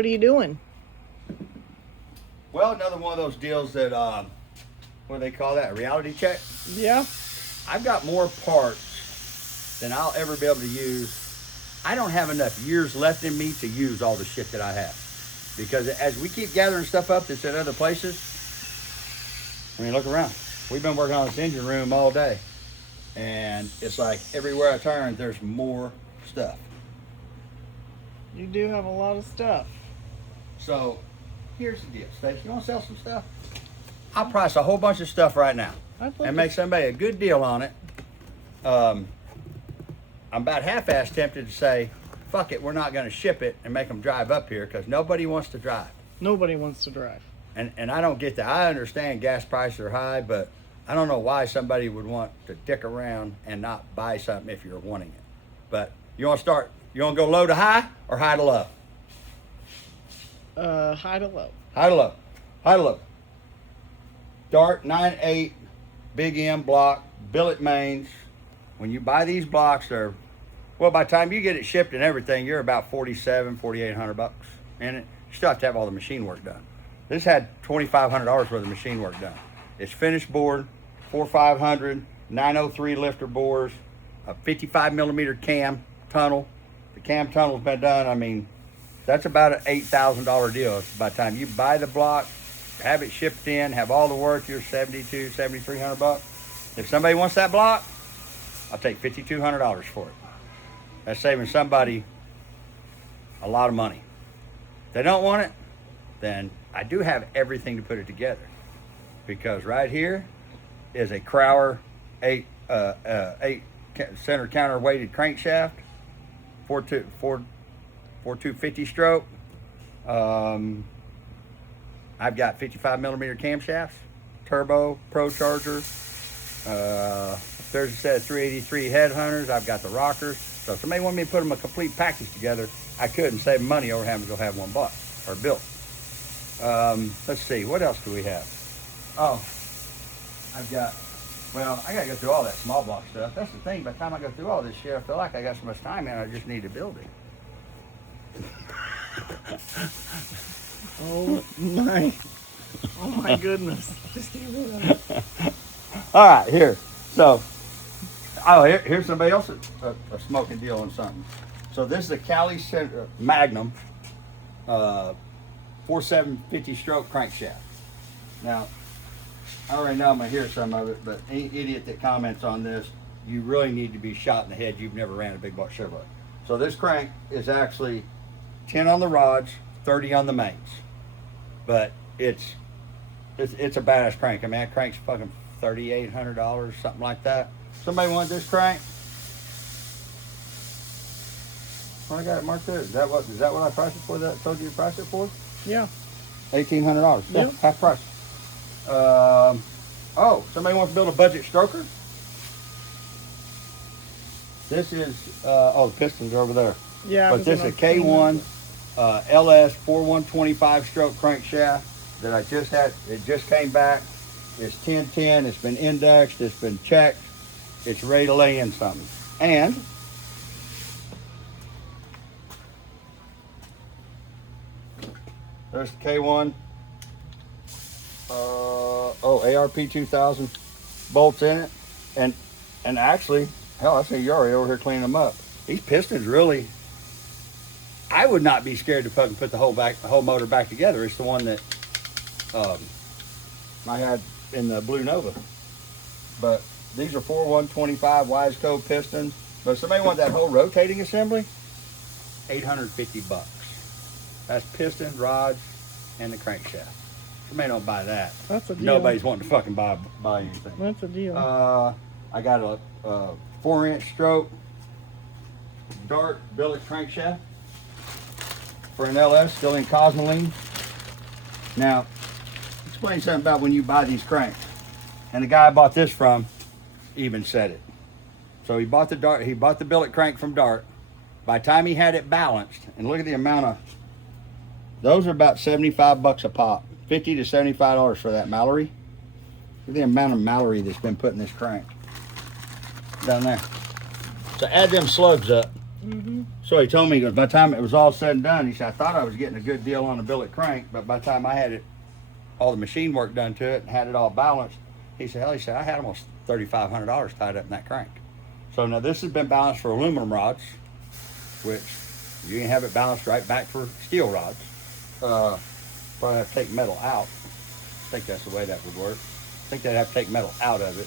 What are you doing? Well, another one of those deals that, what do they call that? A reality check? Yeah. I've got more parts than I'll ever be able to use. I don't have enough years left in me to use all the shit that I have. Because as we keep gathering stuff up that's at other places, I mean, look around. We've been working on this engine room all day. And it's like everywhere I turn, there's more stuff. You do have a lot of stuff. So, here's the deal, Stacey. You want to sell some stuff? I'll price a whole bunch of stuff right now and make somebody a good deal on it. I'm about half-assed tempted to say, fuck it, we're not going to ship it and make them drive up here because nobody wants to drive. Nobody wants to drive. And I don't get that. I understand gas prices are high, but I don't know why somebody would want to dick around and not buy something if you're wanting it. But you want to go low to high or high to low? High to low. High to low. High to low. Dart 9.8 Big M block, billet mains. When you buy these blocks, they're, well, by the time you get it shipped and everything, you're about $4,800 in it. You still have to have all the machine work done. This had $2,500 worth of machine work done. It's finished board, 4,500, 903 lifter bores, a 55 millimeter cam tunnel. The cam tunnel's been done. I mean, that's about an $8,000 deal. By the time you buy the block, have it shipped in, have all the work, you're $7,300. If somebody wants that block, I'll take $5,200 for it. That's saving somebody a lot of money. If they don't want it, then I do have everything to put it together. Because right here is a Crower 8 center counter weighted crankshaft, 4250 stroke. I've got 55 millimeter camshafts, turbo, pro charger. There's a set of 383 headhunters. I've got the rockers. So if somebody wanted me to put them a complete package together, I could and save money over having to go have one bought or built. Let's see, what else do we have? Oh, I got to go through all that small block stuff. That's the thing, by the time I go through all this shit, I feel like I got so much time in, I just need to build it. Oh my goodness. Just get rid of it. All right, here. So, here's somebody else a smoking deal on something. So this is a Cali Magnum 4750 stroke crankshaft. Now, I already know I'm gonna hear some of it, but any idiot that comments on this, you really need to be shot in the head. You've never ran a big block Chevrolet. So this crank is actually 10 on the rods, 30 on the mains. But it's a badass crank. I mean, that crank's fucking $3,800, something like that. Somebody want this crank? Well, I got it marked there. Is that what I priced it for? That I told you to price it for? Yeah. $1,800. Yeah, Yep. half price. Oh, somebody wants to build a budget stroker? This is, the pistons are over there. Yeah. But this is a K1 LS 4125 stroke crankshaft that I just had. It just came back. It's 1010. It's been indexed. It's been checked. It's ready to lay in something. And there's the K1. ARP 2000 bolts in it, and actually, hell, I see Yari over here cleaning them up. These pistons really, I would not be scared to fucking put the whole motor back together. It's the one that I had in the Blue Nova. But these are 4125 Wiseco pistons. But if somebody wants that whole rotating assembly, $850. That's pistons, rods, and the crankshaft. Somebody don't buy that. That's a deal. Nobody's wanting to fucking buy anything. That's a deal. I got a 4-inch stroke Dart billet crankshaft for an LS, still in Cosmoline. Now, explain something about when you buy these cranks. And the guy I bought this from even said it. So he bought the billet crank from Dart. By the time he had it balanced, and look at the amount of, those are about $75 a pop. $50 to $75 for that Mallory. Look at the amount of Mallory that's been put in this crank down there. So add them slugs up, So he told me, he goes, by the time it was all said and done, he said, I thought I was getting a good deal on a billet crank, but by the time I had it, all the machine work done to it and had it all balanced, he said, hell, he said, I had almost $3,500 tied up in that crank. So now this has been balanced for aluminum rods, which you can have it balanced right back for steel rods. Probably have to take metal out. I think that's the way that would work. I think they'd have to take metal out of it,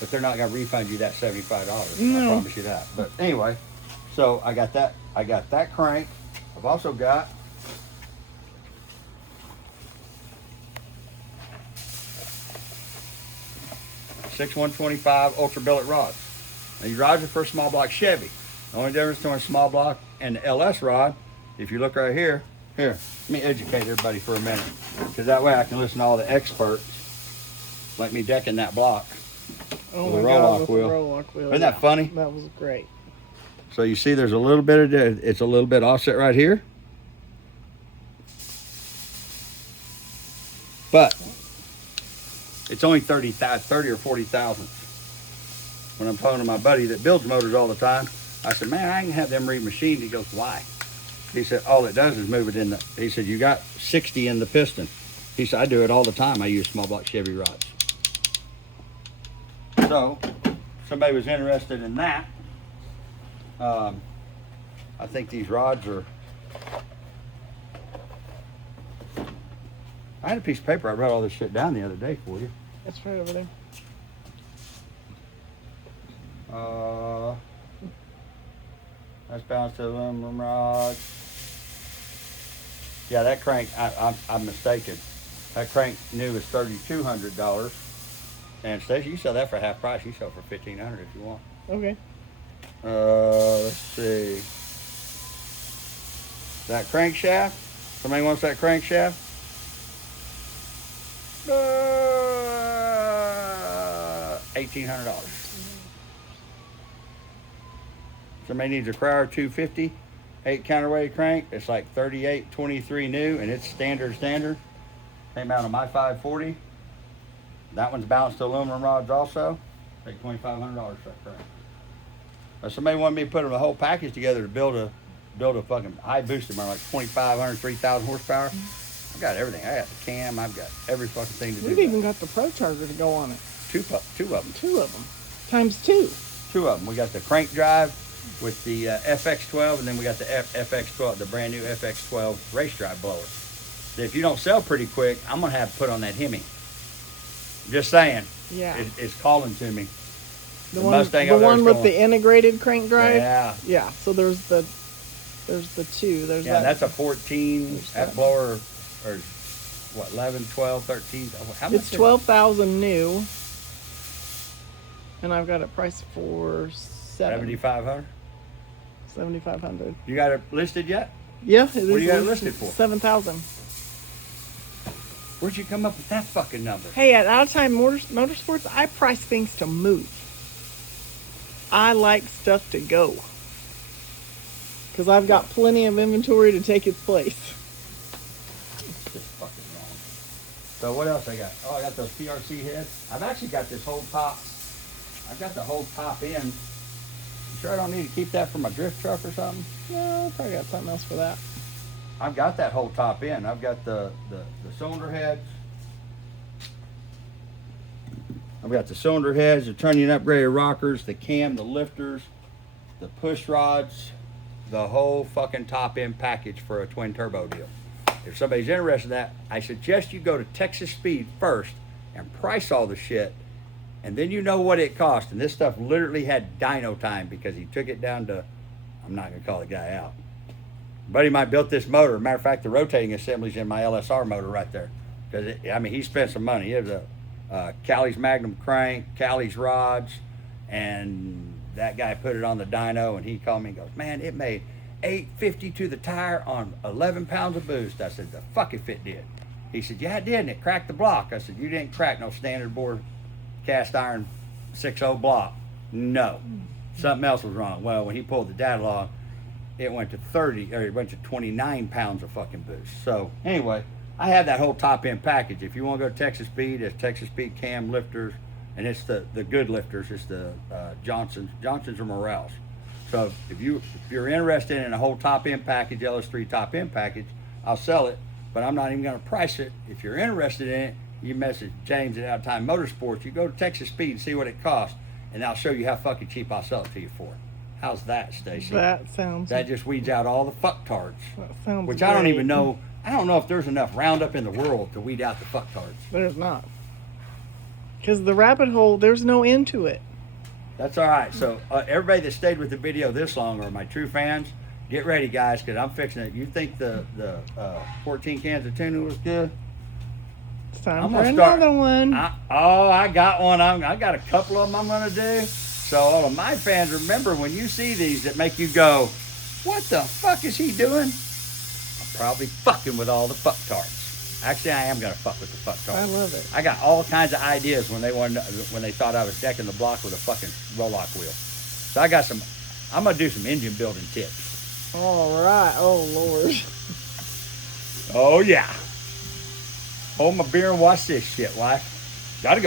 but they're not going to refund you that $75. No. I promise you that. But anyway, so I got that. I got that crank. I've also got six 125 ultra billet rods. Now these rods are for a small block Chevy. The only difference between a small block and the LS rod, if you look right here, let me educate everybody for a minute, because that way I can listen to all the experts like me decking that block Oh with a my roll-off God, with wheel. the roll-off wheel. Isn't that funny? That was great. So you see there's a little bit of, it's a little bit offset right here. But it's only 30 or 40 thousandths. When I'm talking to my buddy that builds motors all the time, I said, man, I can have them remachined. He goes, why? He said, all it does is move it in the, he said, you got 60 in the piston. He said, I do it all the time. I use small block Chevy rods. So, somebody was interested in that. I think these rods are, I had a piece of paper. I wrote all this shit down the other day for you. That's right over there. That's balanced to aluminum rods. Yeah, that crank, I'm mistaken. That crank new is $3,200. And Stacey, you sell that for half price. You sell it for $1,500 if you want. Okay. Let's see. That crankshaft. Somebody wants that crankshaft? $1,800. Somebody needs a Cryer 250, 8 counterweight crank. It's like 3823 new, and it's standard. Came out on my 540. That one's balanced to aluminum rods also. Take $2,500 for that crank. Somebody wanted me to put a whole package together to build a fucking high boosted motor, like 2,500, 3,000 horsepower. I've got everything. I got the cam. I've got every fucking thing to do. We've even got the Pro Charger to go on it. Two of them. Two of them. Times two. Two of them. We got the crank drive with the FX12, and then we got the FX12, the brand new FX12 race drive blower. If you don't sell pretty quick, I'm gonna have to put on that Hemi. Just saying. Yeah. It's calling to me. The one with the integrated crank drive. Yeah. Yeah. So there's the two. There's yeah. That's a 14. That blower, or what? 11, 12, 13. How much? It's 12,000 new, and I've got it priced for 7,500. 7,500. You got it listed yet? Yeah. What do you got it listed for? 7,000. Where'd you come up with that fucking number? Hey, at Out of Time Motorsports, I price things to move. I like stuff to go. Because I've got plenty of inventory to take its place. It's just fucking wrong. So what else I got? Oh, I got those PRC heads. I've actually got this whole top. I've got the whole top end. You sure I don't need to keep that for my drift truck or something? No, I probably got something else for that. I've got that whole top end. I've got the cylinder heads. I've got the cylinder heads, the turning upgraded rockers, the cam, the lifters, the push rods, the whole fucking top end package for a twin turbo deal. If somebody's interested in that, I suggest you go to Texas Speed first and price all the shit, and then you know what it cost. And this stuff literally had dyno time because he took it down to, I'm not gonna call the guy out. A buddy of mine built this motor. Matter of fact, the rotating assembly's in my LSR motor right there. Because he spent some money. It was a Callie's Magnum crank, Callie's rods, and that guy put it on the dyno, and he called me and goes, man, it made 850 to the tire on 11 pounds of boost. I said, the fuck if it did. He said, yeah, it did, and it cracked the block. I said, you didn't crack no standard bore cast iron 6.0 block. No. Something else was wrong. Well, when he pulled the data log, it went to 30, or it went to 29 pounds of fucking boost. So anyway, I have that whole top end package. If you want to go to Texas Speed, it's Texas Speed cam lifters, and it's the good lifters. It's the Johnsons or Morales. So if you're interested in a whole top end package, LS3 top end package, I'll sell it, but I'm not even going to price it. If you're interested in it, you message James at Out of Time Motorsports. You go to Texas Speed and see what it costs, and I'll show you how fucking cheap I'll sell it to you for. How's that, Stacy? That just weeds out all the fucktards. That sounds Which great. I don't even know. I don't know if there's enough Roundup in the world to weed out the fucktards. There's not. Because the rabbit hole, there's no end to it. That's all right. So everybody that stayed with the video this long are my true fans. Get ready, guys, because I'm fixing it. You think the 14 cans of tuna was good? It's time I'm for gonna start- another one. I got one. I got a couple of them I'm going to do. So all of my fans, remember when you see these that make you go, what the fuck is he doing? I'm probably fucking with all the fucktards. Actually, I am going to fuck with the fucktards. I love it. I got all kinds of ideas when they thought I was decking the block with a fucking roll-lock wheel. So I got I'm going to do some engine building tips. All right. Oh, Lord. Oh, yeah. Hold my beer and watch this shit, wife. Gotta go.